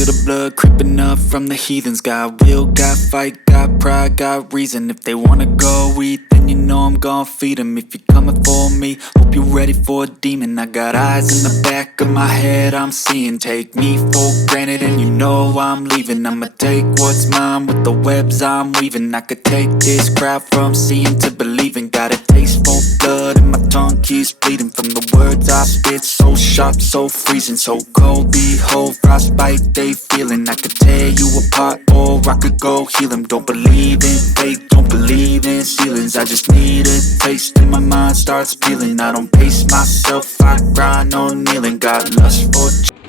feel the blood creeping up from the heathens. Got will, got fight, got pride, got reason. If they wanna go eat, then you know I'm gon' feed them. If you're coming for me, hope you're ready for a demon. I got eyes in the back of my head, I'm seeing. Take me for granted and you know I'm leaving. I'ma take what's mine with the webs I'm weaving. I could take this crowd from seeing to believing. Got a taste for blood and my tongue keeps bleeding from the words I spit. So sharp, so freezing, so cold. Behold, frostbite they feeling. I could tear you apart or I could go heal them. Don't believe in fate, don't believe in ceilings. I just need a taste and my mind starts peeling. I don't pace myself, I grind on kneeling. Got lust for